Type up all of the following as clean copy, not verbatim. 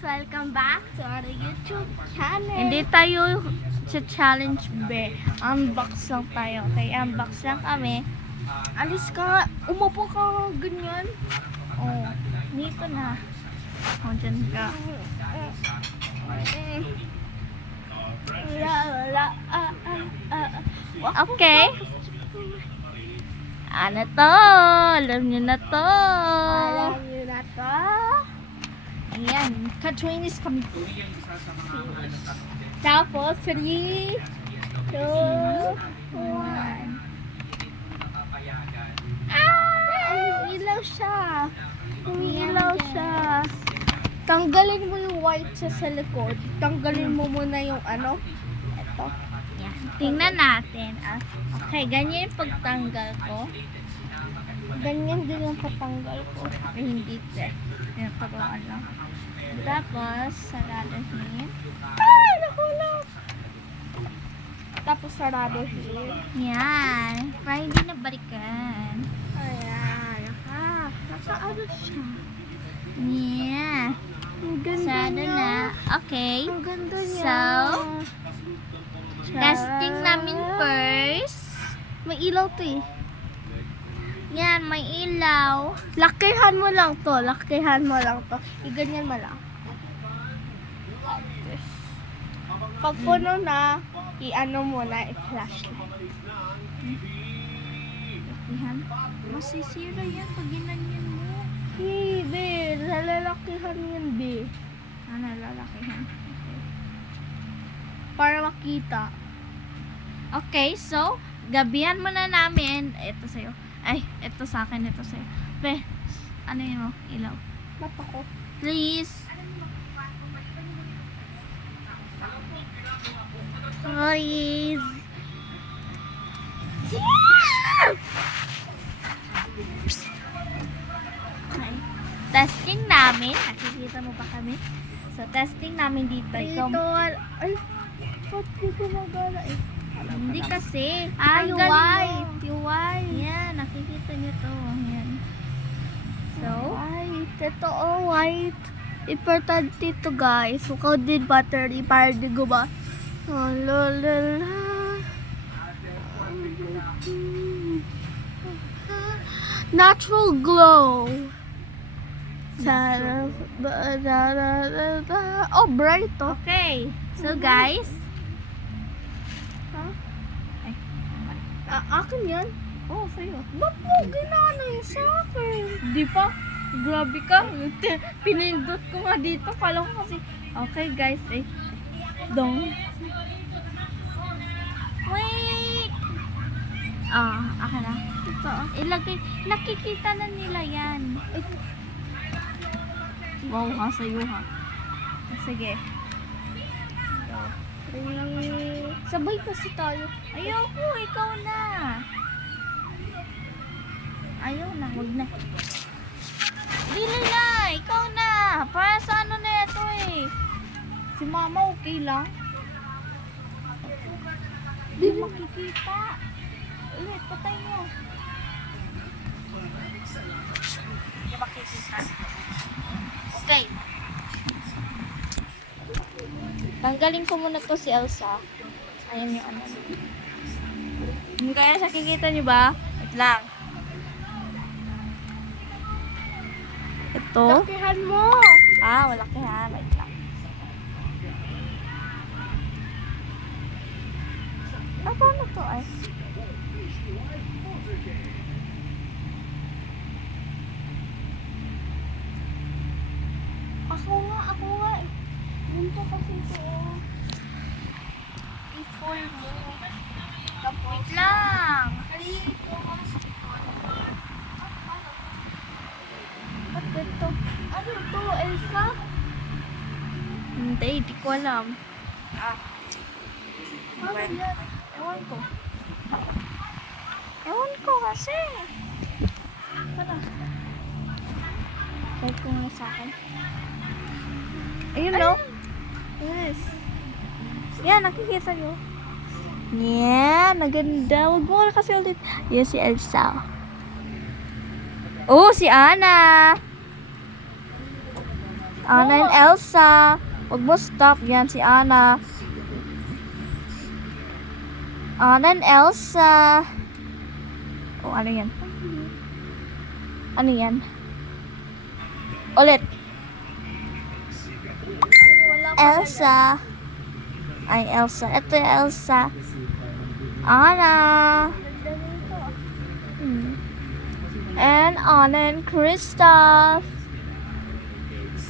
Welcome back to our YouTube channel. Hindi tayo sa challenge be. Unbox lang tayo. Okay, unbox lang kami. Alis ka nga. Umupo ka nga ganyan. Oh, dito na. Oh, dyan ka. Okay. Ano to? Alam nyo na to. Alam nyo na to. Ayan. Katrin is coming. Tapos, 3, 2, 1. Umiilaw siya. Umiilaw siya. Tanggalin mo yung white sa likod. Tanggalin mo muna yung ano. Ito. Yan. Tingnan natin. Okay, ganyan yung pagtanggal ko. Ganyan din yung patanggal ko. Ay, hindi te. Yan, turuan lang. Tapos, saradahin. Ay, nakulog! Tapos sarado here. Yan. Para hindi na balikan. Ayan. Nakaano siya. Yeah. Ang ganda Sarado niya. na. Okay. Ang ganda niya. So, testing namin first. May ilaw to eh. Yan, may ilaw. Lakihan mo lang to. Lakihan mo lang to. Iganyan mo lang. Pag puno na, i-ano mo na, i-flashlight. Yan. Masisira yan pag ginanyan mo. Hindi, lalalakihan yan, be. Ano, lalakihan. Para makita. Okay, so, gabihan muna namin. Ito sa'yo. Ay, ito sa akin, ito sa'yo. Be, ano yun mo? Ilaw. Mata ko. Please. Please. Okay. Testing namin. Nakikita mo ba kami? So, testing namin dito. Ikaw, Ay, ba't di gumagana eh? hindi kasi. Yung Tanggalin mo. white. Yung white. Yan, nakikita niyo to. Yan. So, White. Ito white. Importante ito guys. Huwag din battery para di guba. Oh, lalala. Natural glow. Oh, bright oh. okay. So, guys. Huh? Ay, Akin yan? oh, sa'yo. Ba't mo ginana yung sa akin? Di pa? Grabe ka. Pinindot ko nga dito. Kala ko kasi, okay guys, eh. Dong. Wait! Akin na. Ito ah. Ilagay, nakikita na nila yan. Wow, ha, sa'yo ha. Sige. Sabay kasi tayo. Ayoko, ikaw na. Ayaw na, wag na. Dili na, ikaw na. Para sa ano na ito eh. Si mama okay lang. Di makikita. Ulit, patay mo. Di makikita. Okay. Tanggalin ko muna to si Elsa. Ayan yung ano. Hindi kaya nakikita niyo ba? Wait lang. Ito. Lakihan mo. Wala kaya. Wait lang. Paano to ay? Ako nga eh. Ganito kasi ito oh. I-full mo. Tapos, Wait lang. Ba't ganito? Ano to, Elsa? Hindi, di ko alam. Ano yan? Ewan ko. Ewan ko kasi. Tara. Try ko muna sa akin. Ayun no? Yes. Yan, nakikita nyo. Yan, maganda. Huwag mo kasi ulit. Yan si Elsa. Oh, si Ana. Anna and Elsa. Huwag mo stop. Yan si Anna. Anna and Elsa. Oh, ano yan? Ano yan? Ulit. Wala pa Elsa. Ay, Elsa. Ito yung Elsa. Anna. Ganda nito. And Anna and Kristoff.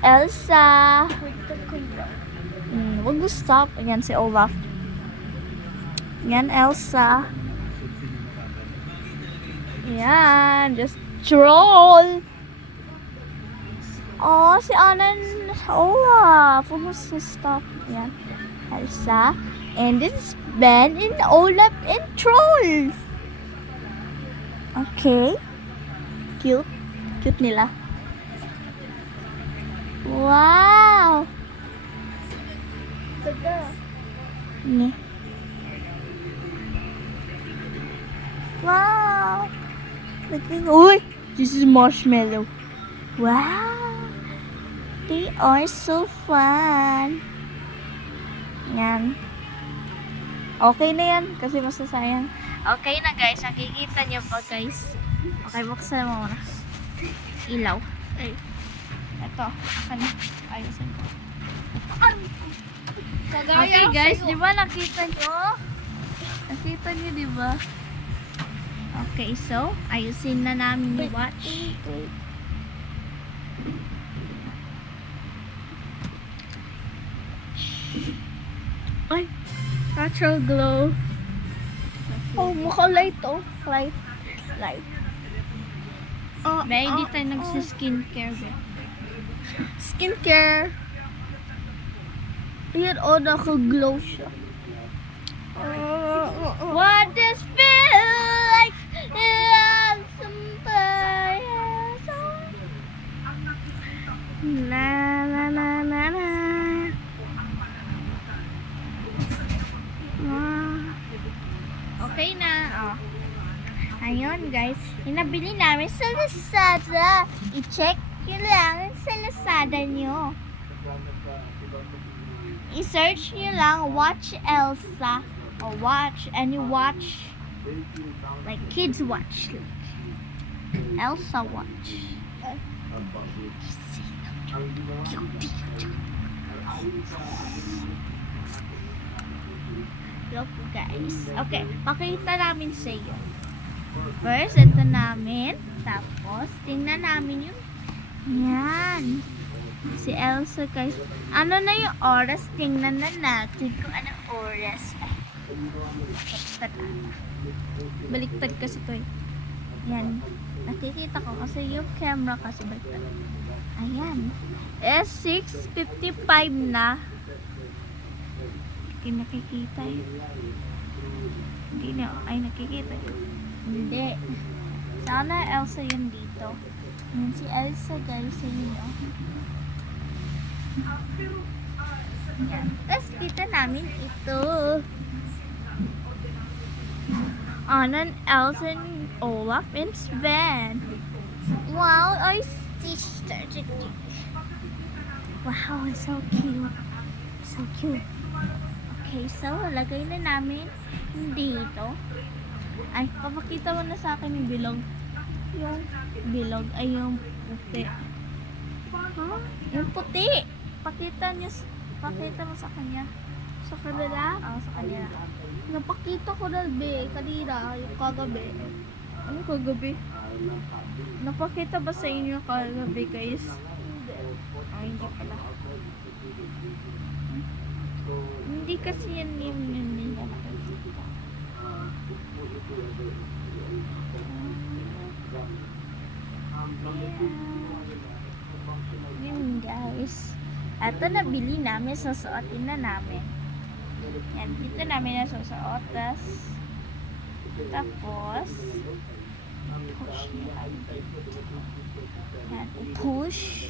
Elsa. Wait, kuya. Huwag mo stop. Ayan si Olaf. Yan, Elsa. Yan. Just troll. Oh, si Anna and Olaf. Huwag mo stop. Yan. Elsa. And this is Ben and Olaf and Trolls. Okay. Cute. Cute nila. Wow. Ganda. Ne. Wow. Uy, this is marshmallow. Wow. They are so fun. Yan. Okay na yan kasi masasayang. Okay na guys, nakikita niyo pa guys. Okay, buksan mo muna. Ilaw. Ay. Ito, ano? Ayusin ko. Kagaya Okay ko guys, sa'yo. di ba nakita nyo? Nakita nyo, di ba? Okay, so, ayusin na namin yung watch. Ay, natural glow. Oh, mukha light oh. Light. Light. May hindi tayo nagsiskincare ba? Skincare. Ayan, oh, naka-glow siya. What does feel like love somebody else? Na na na na na. Okay na. Oh. Ayun guys, yung nabili namin sa Lazada. I-check nyo lang sa Lazada nyo. I-search nyo lang Watch Elsa. Or watch, any watch. Like kids watch. Elsa watch. Look guys. Okay, pakita namin sa iyo. First, ito namin. Tapos, tingnan namin yung yan. Si Elsa guys. Ano na yung oras? Tingnan na natin kung anong oras. Ay, baliktad kasi to eh. Yan. Nakikita ko kasi yung camera kasi baliktad. Ayan. 6:55 na. Hindi nakikita eh. Hindi na. Ay, nakikita eh. Hindi. Sana Elsa yun dito. Yan si Elsa guys sa inyo. Yan. Tapos kita namin ito. Anna, Elsa, and Olaf, and Sven. Wow, our sister. Wow, so cute. So cute. Okay, so lagay na namin dito. Ay, papakita mo na sa akin yung bilog. Yung bilog ay yung puti. Huh? Yung puti. Pakita mo sa kanya. Sa kanila? Oo, sa kanya. Napakita ko na kanina, yung kagabi. Ano kagabi? Napakita ba sa inyo kagabi guys? Hindi. Ay, hindi pala. Hindi kasi yan yung nila. Yun guys. Ito nabili namin, susuotin na namin. Yan, dito namin nasusuot. Tapos, push niya lang dito. Yan, push.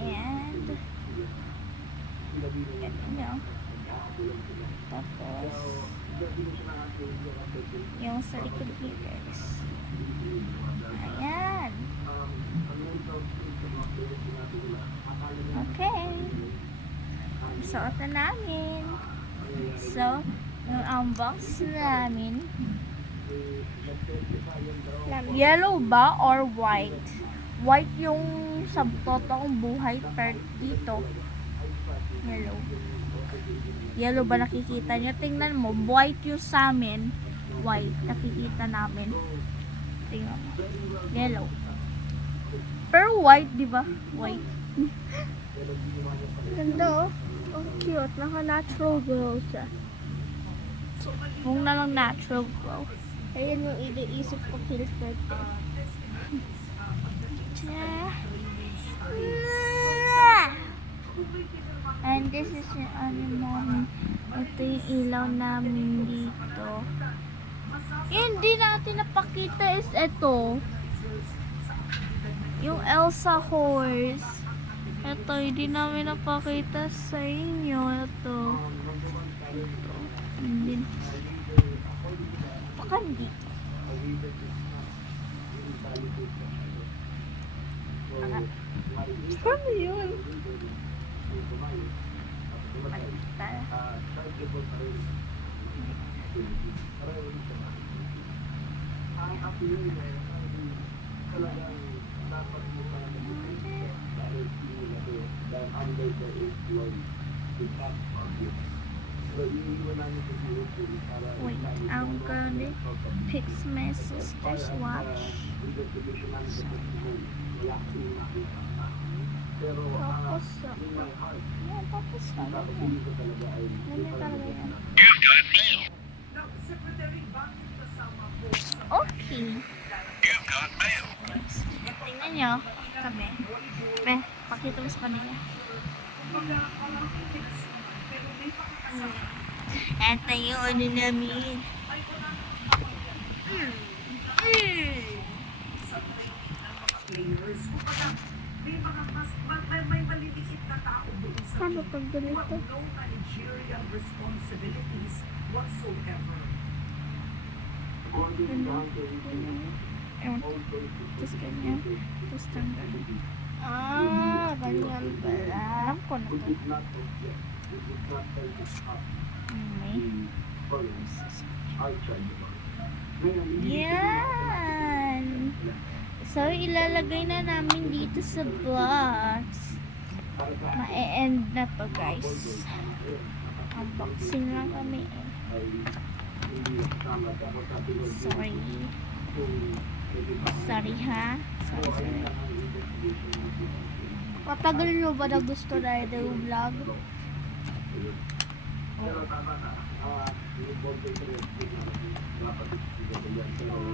And, ganun nyo. Tapos, yung sa likod guys. Ayan. suot na namin. So, yung unbox namin. Yellow ba or white? White yung sa totoong buhay, pero dito, yellow. Yellow ba nakikita nyo? Tingnan mo, white yung sa amin. White, nakikita namin. Tingnan mo. Yellow. Pero white, di ba? White. Ganda oh. Oh, cute. Naka-natural glow siya. Kung na lang natural glow. Ayun yung iniisip ko filter to. And this is yung ano namin. Ito yung ilaw namin dito. Yung hindi natin napakita is ito. Yung Elsa horse. Ito, hindi namin napakita sa inyo. Ito. Ito. Hindi. Baka hindi. Ano yun? Wait, I'm gonna fix my sister's watch. Tapos, Yeah, tapos ano yan? Ano talaga yan? Okay. Tingnan nyo kami. Pakita mo sa kanila. Ito yung ano namin. May maliliit na tao doon sa paano pag ganito? no managerial responsibilities whatsoever. Ewan ko. Tapos ganyan. Tapos tanggal. Ah, ganyan pala. Alam ko na to. Yan. So, ilalagay na namin dito sa box. Ma-end na to, guys. Unboxing lang kami eh. Sorry. Sorry ha. Sorry. Matagal nyo ba na gusto na yung vlog?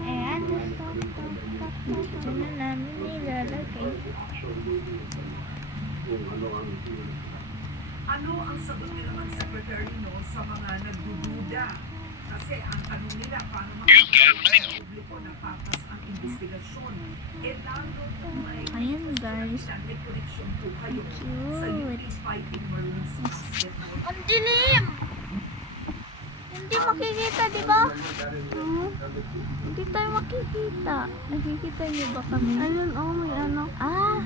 Ayan. Ito na namin ilalagay. Ano ang sagot nila ng secretary no sa mga nagdududa? Kasi ang tanong nila, paano makakasya publiko na patas ang investigasyon? Eh lalo kung Ayan, guys. may connection po kayo sa Cute. UP Fighting Marines Basketball. Ang dilim! Hindi makikita, di ba? Hindi tayo makikita. Nakikita niyo ba kami? Ayun, oh, may ano. Ah!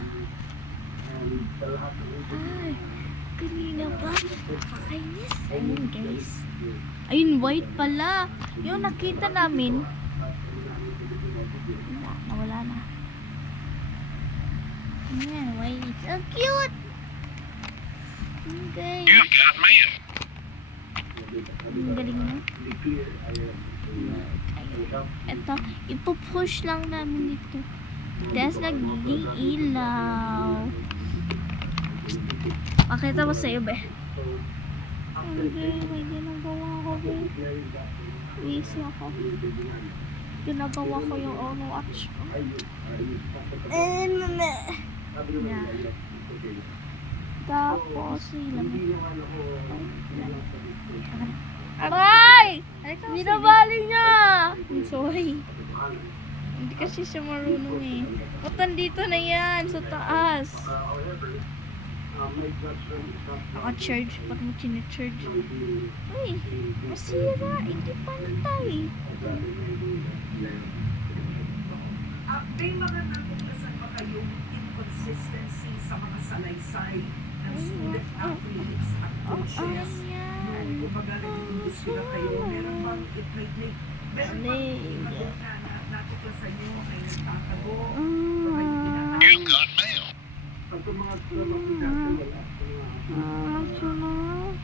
Ay! Kanina pa. Pakainis. Ayun, guys. Ayun, white pala. Yung nakita namin. Nawala na. Ayan, white. Ang cute! Okay. Ang galing mo. Ito, ipupush lang namin dito. Tapos nagiging ilaw. Pakita mo sa iyo, be. Hindi, may ginagawa ko, babe. Busy ako. Ginagawa ko yung own watch ko. Yan. Tapos, Aray! binabali niya! I'm sorry. Hindi kasi siya marunong eh. Ba't dito na yan, sa taas? Naka-charge. Ba't mo charge? Uy, masira. Hindi pantay. May mga natuklasan ba kayong inconsistency sa mga salaysay ng student athletes at coaches. Nung gumagaling yung industriya kayo, meron bang meron bang natuklasan nyo ay nagtatago o may pinatago? Pag sa mga pinapakita wala,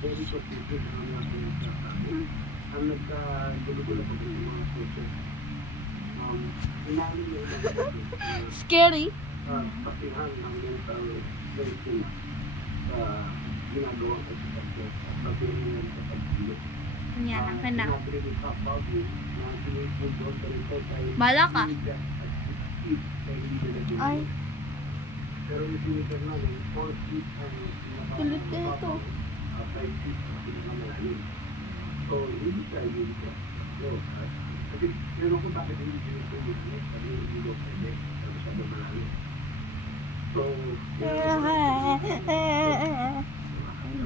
very positive ang mga pinagsasabi. Ang nagka-gulo-gulo pa sa mga puso. Inaali nyo lang Scary. pasihan ng mental rating sa ginagawa ko sa pagkakas. Sabihin nyo sa pagkakas. Yan ang kana. Bala Bala ka. Ay, Pero yung sinigar namin, 4 feet ang kulit na ito. 5 feet ang pinakamalalim. So, hindi tayo yun siya. So, kasi, pero kung bakit hindi sinusunod niya, sabi hindi ko pwede, sabi siya ba malalim. So,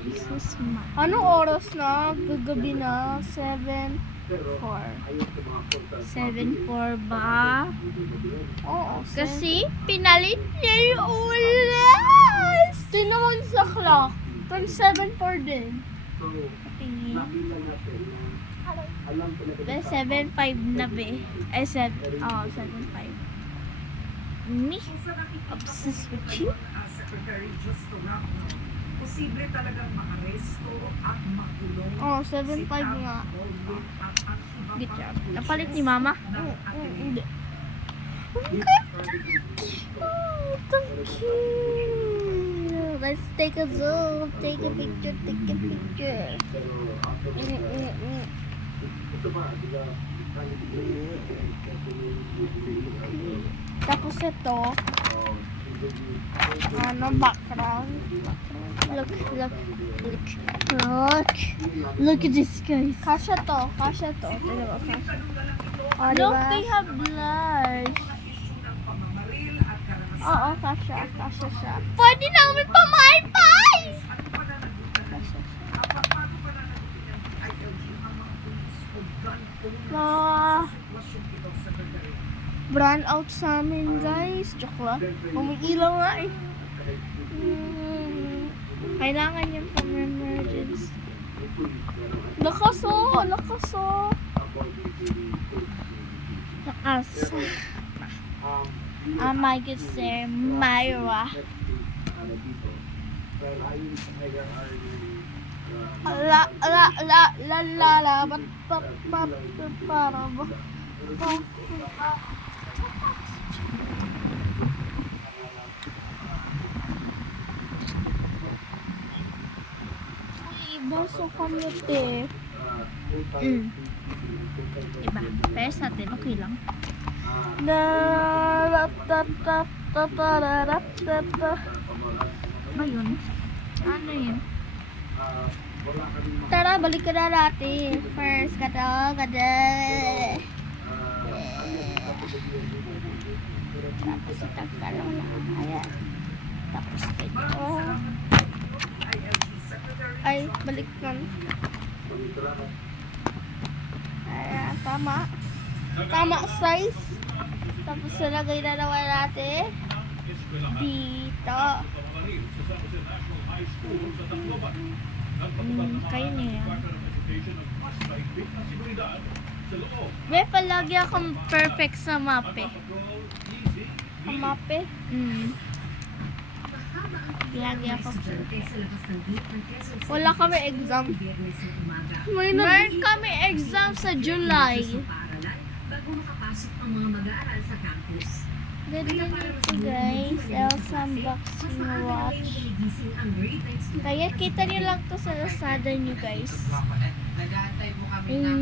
Jesus ma. Anong oras na? Gagabi na. 7:04. pero, ayun sa mga kontas, 7:04 ba? Oo. Kasi pinalit niya yung oras. Tingnan mo sa clock. 7:04 din. so, Tingin. nakita natin na alam talaga Be, 7:05 na be. Ay, 7:05. Me? Kung sa nakikita Obsessed ko with you? ngayon, Secretary Justo Racno, posible talagang maaresto at makulong Oh, 7:05 nga. Good job. Napalit ni mama. Hindi. Oh, thank you. Let's take a zoom. Take a picture. Take a picture. pero after ito ba, diba, Tapos ito, background. Look. Look at this, guys. Kasha to. Diba, kasha. Oh, Look, diba? they have blush. Oo, kasha siya. Pwede namin pamaypay! Brand out sa amin, guys. Joke lang. Umiilaw nga eh. Kailangan yan pang emergency. Lakas. Amay kasi Myra. Para ba? Baso kami te. Diba? Pero sa atin, okay lang. Ba yun? Ano yun? Tara, balik ka na natin. First, kada. Tapos itag ka lang na. Ayan. Tapos ito. Ay, balik ka. Ayan, tama. Tama size. Tapos nalagay na naman natin. Dito. Kayo niya yan. May palagi akong perfect sa mape. Kamape. Lagi ako. Wala kami exam. Meron kami exam sa July. Bago makapasok ang mga mag-aaral sa campus. Ganda nito guys. Elsa unboxing watch. Gigising ang grade 9 student. Kaya kita niyo lang to sa Lazada niyo guys. Nag-aantay po kami ng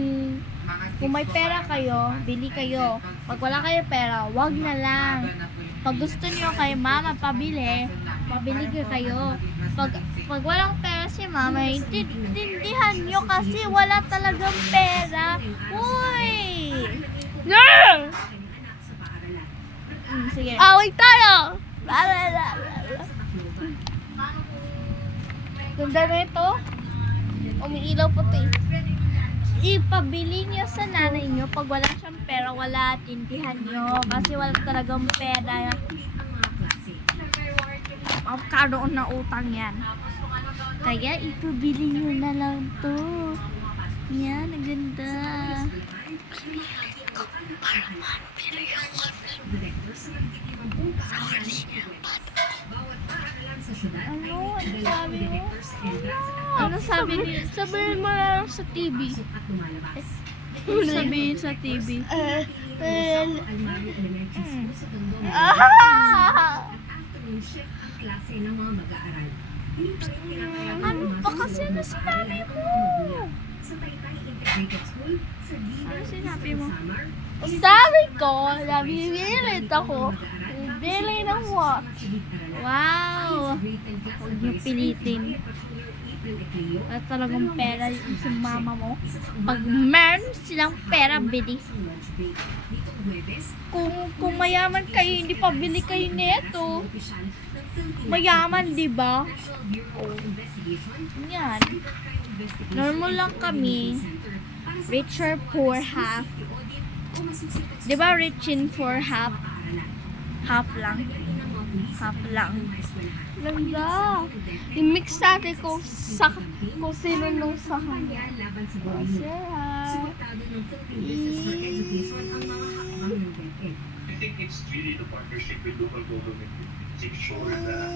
mga Kung may pera kayo, bili kayo. Pag wala kayo pera, wag na lang. Pag gusto niyo kay mama pabili, pabili kayo. Pag walang pera si mama, intindihan niyo kasi wala talagang pera. Uy! Yeah! Sige. Away tayo! Ganda na ito. Umiilaw puti. Ipabili niyo sa nanay niyo pag wala siyang pera, wala, tindihan niyo kasi wala talagang pera. makakaroon ng utang yan. Kaya ipabili nyo na lang to. Yan, ang ganda. Ano? Ano sabi mo? Ano sabi niya? Sabihin mo na lang sa TV. Sabihin sa TV. Ano ba kasi na sinabi mo? Sa Taytay Integrated School, sa Liga Ano sinabi mo? Sabi ko, nabibilit ako. Bibili ng watch. Wow! Huwag niyo pilitin. At talagang pera yung sa mama mo. Pag meron silang pera, bili. Kung mayaman kayo, hindi pa bili kayo neto. Mayaman, di ba? Yan. Normal lang kami. Rich or poor, half. Di ba rich in for half? Half lang. Half lang. Ganda. I-mix natin kung sino nung sa kanya. Sarap. I think it's really the partnership with local government to make sure that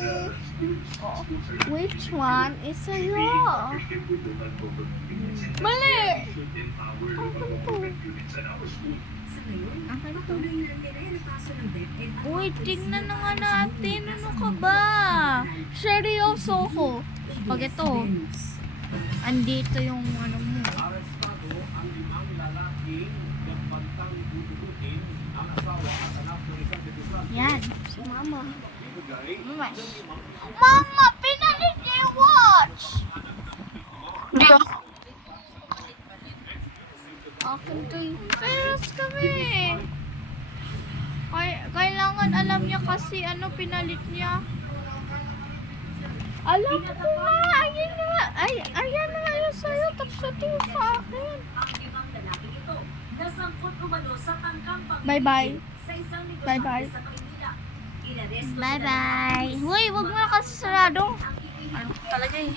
the schools are Which one is really sa'yo? partnership with local government units. And that's Mali! why we should empower local government units at our school. Akin to. Uy, tingnan na nga natin. Ano ka ba? Seryoso ko. Pag ito, andito yung ano mo. Arestado ang 5 lalaking nagbantang dudugutin ang asawa at anak ng isang deputado. Yan. Si mama. Ibigay Mama, pinalit niya yung watch! Akin to yung peras kami. Kailangan alam niya kasi ano pinalit niya. Alam ko nga, ayan na. Ayan na nga yun sa'yo, tapos ito yung sa akin. Bye-bye. Bye-bye. Bye-bye. Uy, wag mo na kasi sarado. Ano talaga eh.